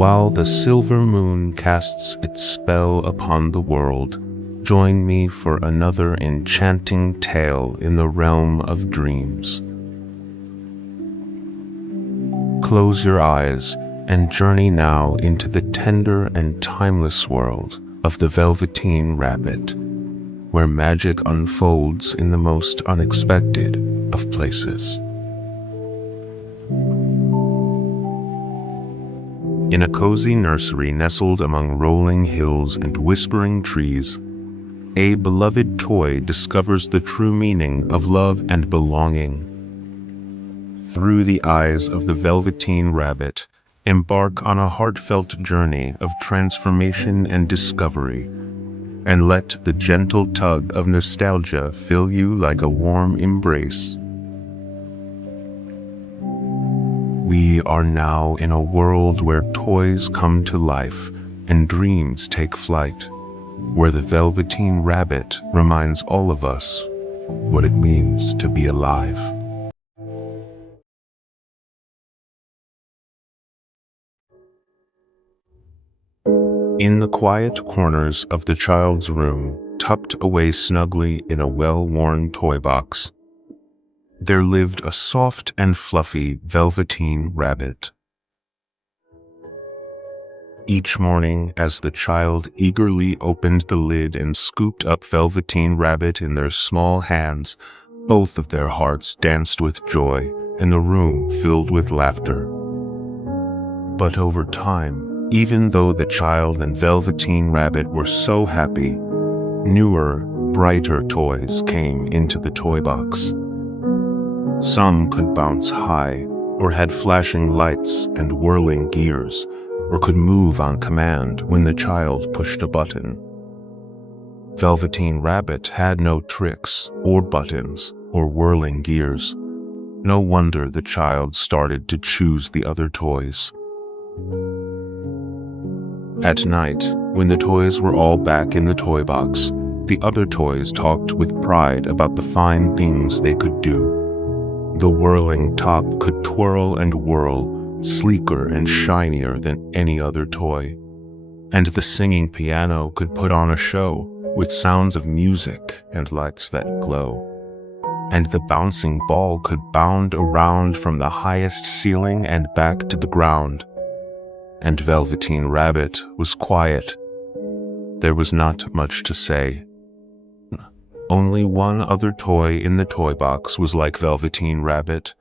while the silver moon casts its spell upon the world, join me for another enchanting tale in the realm of dreams. Close your eyes and journey now into the tender and timeless world of the Velveteen Rabbit, where magic unfolds in the most unexpected of places. In a cozy nursery nestled among rolling hills and whispering trees, a beloved toy discovers the true meaning of love and belonging. Through the eyes of the Velveteen Rabbit, embark on a heartfelt journey of transformation and discovery, and let the gentle tug of nostalgia fill you like a warm embrace. We are now in a world where toys come to life and dreams take flight, where the Velveteen Rabbit reminds all of us what it means to be alive. In the quiet corners of the child's room, tucked away snugly in a well-worn toy box, there lived a soft and fluffy Velveteen Rabbit. Each morning, as the child eagerly opened the lid and scooped up Velveteen Rabbit in their small hands, both of their hearts danced with joy and the room filled with laughter. But over time, even though the child and Velveteen Rabbit were so happy, newer, brighter toys came into the toy box. Some could bounce high, or had flashing lights and whirling gears, or could move on command when the child pushed a button. Velveteen Rabbit had no tricks, or buttons, or whirling gears. No wonder the child started to choose the other toys. At night, when the toys were all back in the toy box, the other toys talked with pride about the fine things they could do. The whirling top could twirl and whirl, sleeker and shinier than any other toy. And the singing piano could put on a show with sounds of music and lights that glow. And the bouncing ball could bound around from the highest ceiling and back to the ground. And Velveteen Rabbit was quiet. There was not much to say. Only one other toy in the toy box was like Velveteen Rabbit.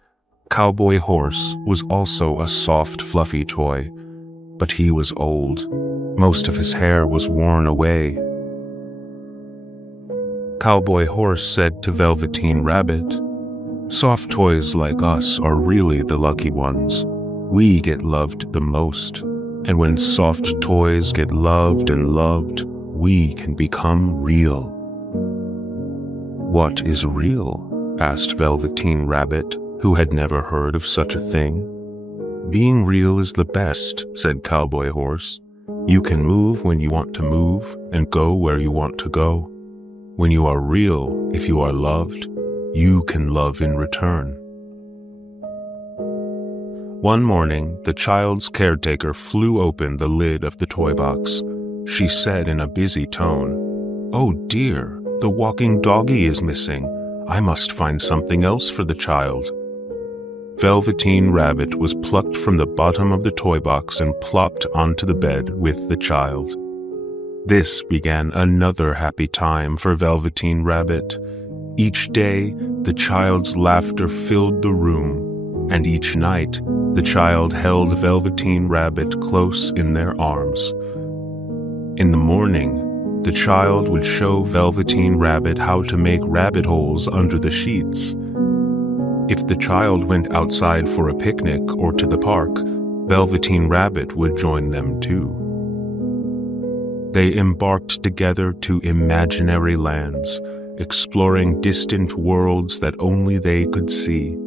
Cowboy Horse was also a soft, fluffy toy, but he was old. Most of his hair was worn away. Cowboy Horse said to Velveteen Rabbit, "Soft toys like us are really the lucky ones. We get loved the most, and when soft toys get loved and loved, we can become real." "What is real?" asked Velveteen Rabbit, who had never heard of such a thing. "Being real is the best," said Cowboy Horse. "You can move when you want to move and go where you want to go. When you are real, if you are loved, you can love in return." One morning, the child's caretaker flew open the lid of the toy box. She said in a busy tone, "Oh dear, the walking doggy is missing. I must find something else for the child." Velveteen Rabbit was plucked from the bottom of the toy box and plopped onto the bed with the child. This began another happy time for Velveteen Rabbit. Each day, the child's laughter filled the room, and each night, the child held Velveteen Rabbit close in their arms. In the morning, the child would show Velveteen Rabbit how to make rabbit holes under the sheets. If the child went outside for a picnic or to the park, Velveteen Rabbit would join them too. They embarked together to imaginary lands, exploring distant worlds that only they could see.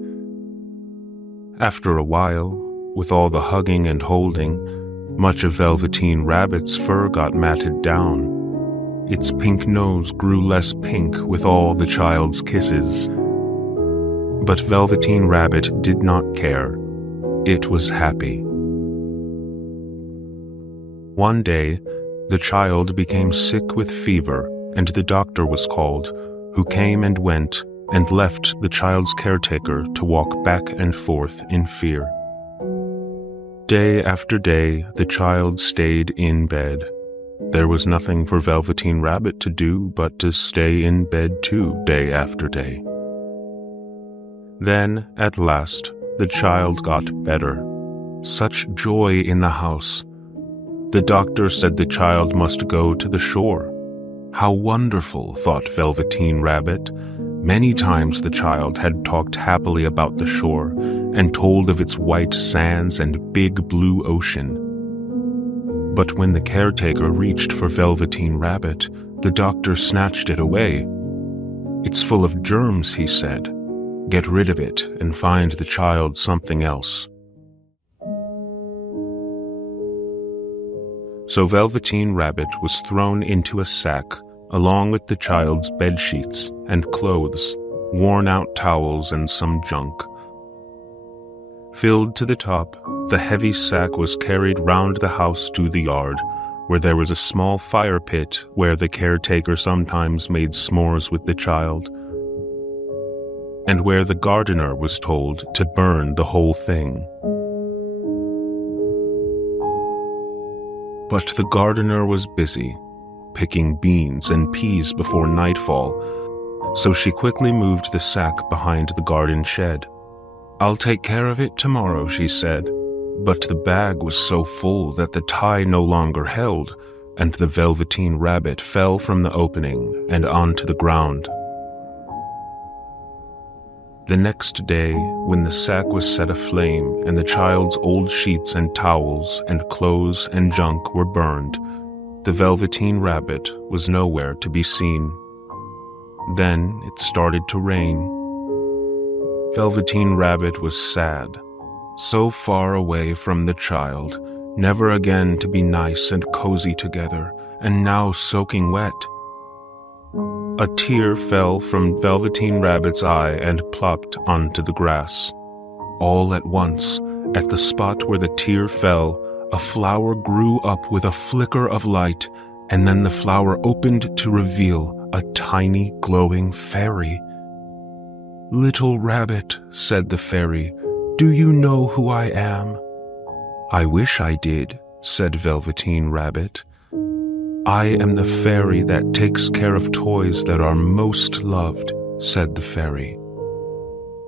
After a while, with all the hugging and holding, much of Velveteen Rabbit's fur got matted down. Its pink nose grew less pink with all the child's kisses. But Velveteen Rabbit did not care. It was happy. One day, the child became sick with fever, and the doctor was called, who came and went and left the child's caretaker to walk back and forth in fear. Day after day, the child stayed in bed. There was nothing for Velveteen Rabbit to do but to stay in bed too, day after day. Then, at last, the child got better. Such joy in the house. The doctor said the child must go to the shore. How wonderful, thought Velveteen Rabbit. Many times the child had talked happily about the shore and told of its white sands and big blue ocean. But when the caretaker reached for Velveteen Rabbit, the doctor snatched it away. "It's full of germs," he said. "Get rid of it and find the child something else." So Velveteen Rabbit was thrown into a sack along with the child's bedsheets and clothes, worn-out towels and some junk. Filled to the top, the heavy sack was carried round the house to the yard, where there was a small fire pit where the caretaker sometimes made s'mores with the child, and where the gardener was told to burn the whole thing. But the gardener was busy, picking beans and peas before nightfall, so she quickly moved the sack behind the garden shed. "I'll take care of it tomorrow," she said, but the bag was so full that the tie no longer held, and the Velveteen Rabbit fell from the opening and onto the ground. The next day, when the sack was set aflame and the child's old sheets and towels and clothes and junk were burned, the Velveteen Rabbit was nowhere to be seen. Then it started to rain. Velveteen Rabbit was sad, so far away from the child, never again to be nice and cozy together, and now soaking wet. A tear fell from Velveteen Rabbit's eye and plopped onto the grass. All at once, at the spot where the tear fell, a flower grew up with a flicker of light, and then the flower opened to reveal a tiny glowing fairy. "Little rabbit," said the fairy, "do you know who I am?" "I wish I did," said Velveteen Rabbit. "I am the fairy that takes care of toys that are most loved," said the fairy.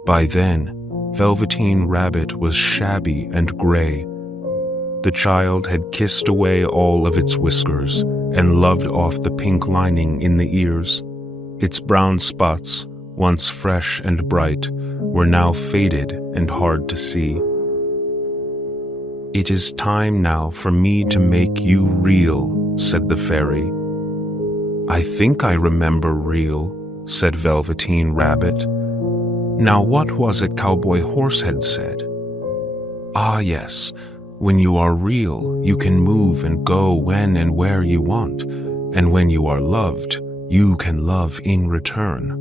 By then, Velveteen Rabbit was shabby and gray. The child had kissed away all of its whiskers and loved off the pink lining in the ears. Its brown spots, once fresh and bright, were now faded and hard to see. "It is time now for me to make you real," said the fairy. "I think I remember real," said Velveteen Rabbit. Now what was it Cowboy Horsehead said? "Ah, yes, when you are real, you can move and go when and where you want, and when you are loved, you can love in return."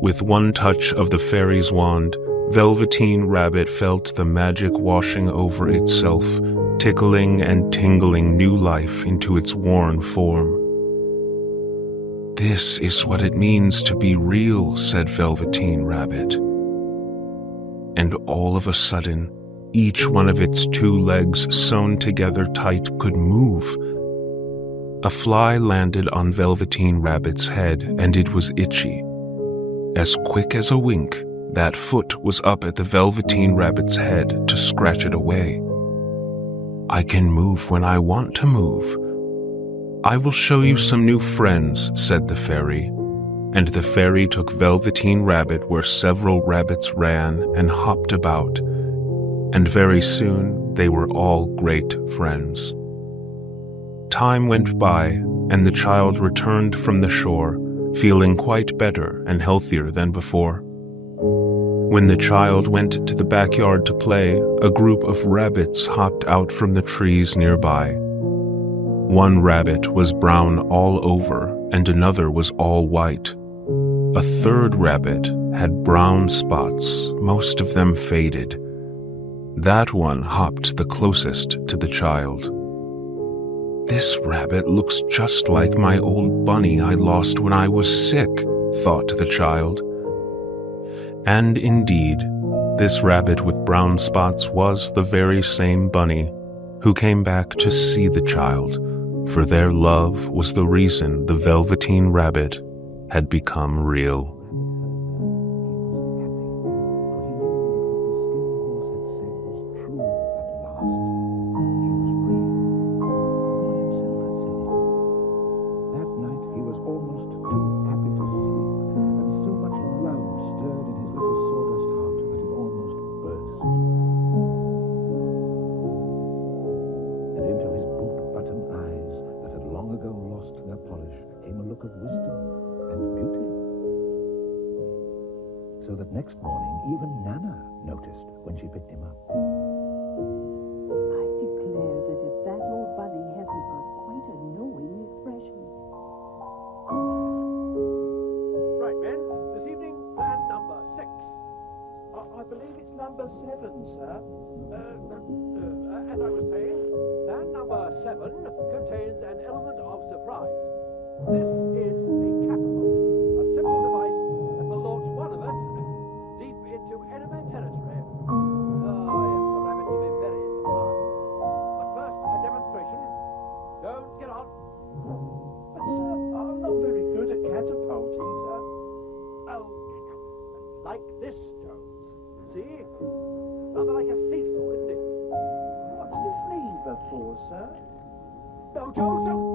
With one touch of the fairy's wand, Velveteen Rabbit felt the magic washing over itself, tickling and tingling new life into its worn form. "This is what it means to be real," said Velveteen Rabbit. And all of a sudden, each one of its two legs sewn together tight could move. A fly landed on Velveteen Rabbit's head, and it was itchy. As quick as a wink, that foot was up at the Velveteen Rabbit's head to scratch it away. "I can move when I want to move." "I will show you some new friends," said the fairy. And the fairy took Velveteen Rabbit where several rabbits ran and hopped about, and very soon they were all great friends. Time went by, and the child returned from the shore, feeling quite better and healthier than before. When the child went to the backyard to play, a group of rabbits hopped out from the trees nearby. One rabbit was brown all over, and another was all white. A third rabbit had brown spots, most of them faded. That one hopped the closest to the child. This rabbit looks just like my old bunny I lost when I was sick, thought the child. And indeed, this rabbit with brown spots was the very same bunny who came back to see the child, for their love was the reason the Velveteen Rabbit had become real. So that next morning, even Nana noticed when she picked him up. I declare that if that old bunny hasn't got quite a knowing expression. Right, men. This evening, plan number 6. I believe it's number 7, sir. As I was saying, plan number 7 contains an element of surprise. This is a catapult, a simple device that will launch one of us deep into enemy territory. Oh, yes, the rabbit will be very surprised. But first, a demonstration. Don't get on. But, sir, I'm not very good at catapulting, sir. Oh, like this, Jones. See? Rather like a seesaw, isn't it? What's this lever for, sir? No, Jones, don't.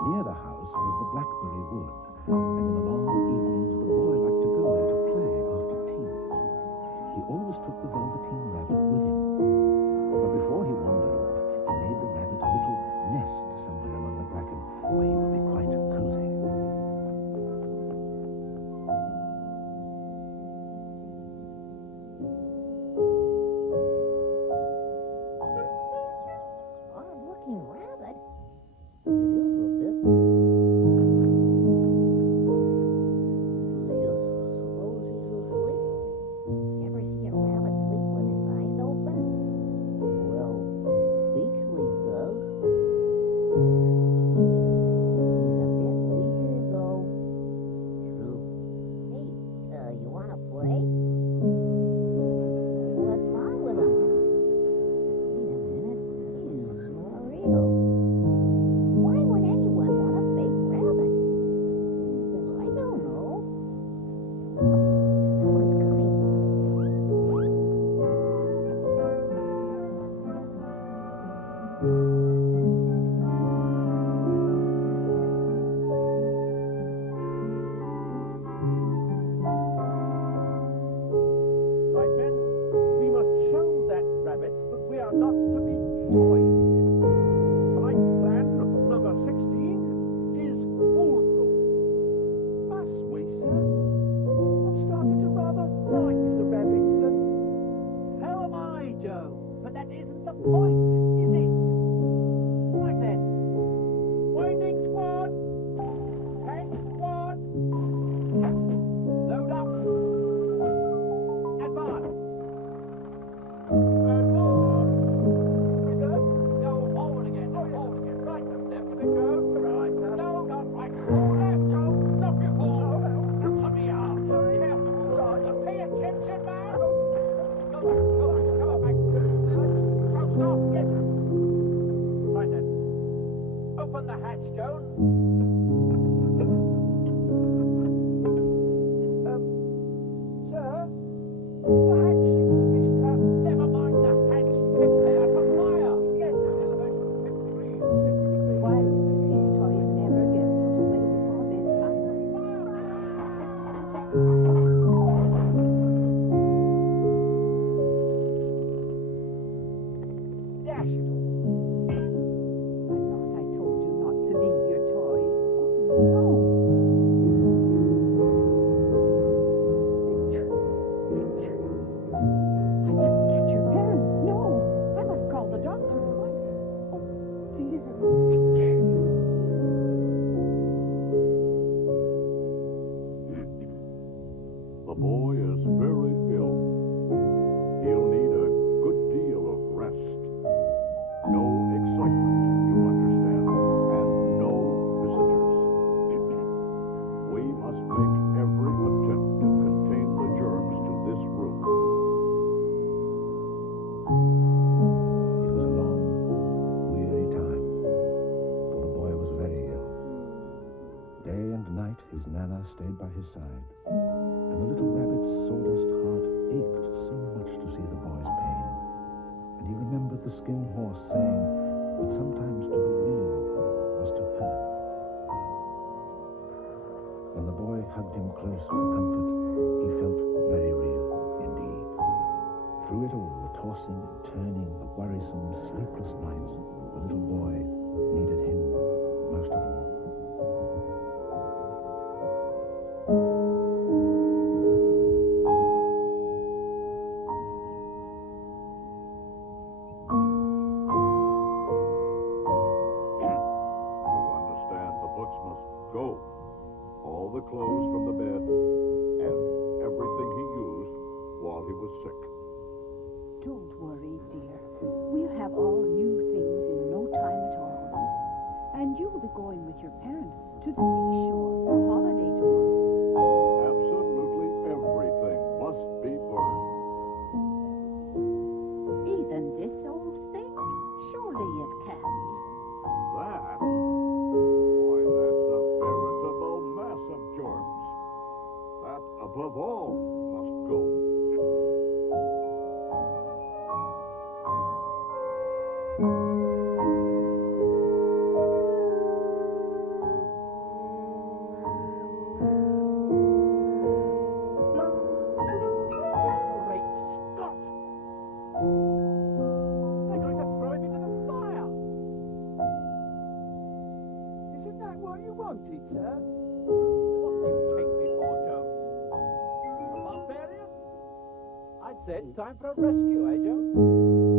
Near the house was the blackberry wood, and in the long evenings the boy liked to go there to play after tea. He always took the Velveteen Rabbit with him. But before he wandered off, he made the rabbit a little nest somewhere among the bracken, where he would be quite cozy. Odd-looking rabbit. It is a bit. Do you suppose he's asleep? You ever see a rabbit sleep with his eyes open? Well, Beachleaf does. He's a bit weird, though. True. Hey, you want to play? What's wrong with him? Wait a minute. He's not real. Why would anyone want a fake rabbit? I don't know. Someone's coming. Right, men. We must show that rabbit that we are not to be toyed. Flight plan number 16 is foolproof. Must we, sir? I'm starting to rather like the rabbit, sir. So am I, Joe. But that isn't the point, is it? Right then. Winding squad. Tank squad. Load up. Advance. Advance. Reverse. No, forward again. Forward again. Right, left a bit, Joe. Right, no, not right. Left, Joe. Stop your fall. Now come here. Careful. Right. Pay attention, man. Go back. Don't stop. Yes, sir. Right then. Open the hatch, Jones. Sir? The hatch seems to be stuck. Never mind the hatch. Prepare for fire. Yes, sir. Elevation 50 degrees. 50 degrees. Why do these toys never get put away before bedtime? Dash it all. I thought I told you not to leave your toys. sick. Don't worry, dear. We'll have all new things in no time at all. And you'll be going with your parents to the seashore for a holiday tomorrow. Absolutely everything must be burned. Even this old thing? Surely it can't. That? Why, that's a veritable mass of germs. That, above all, must go. Great Scott! They're going to throw him into the fire! Isn't that what you wanted, sir? What do you take me for, Jones? A barbarian? I'd say it's time for a rescue, eh, Jones?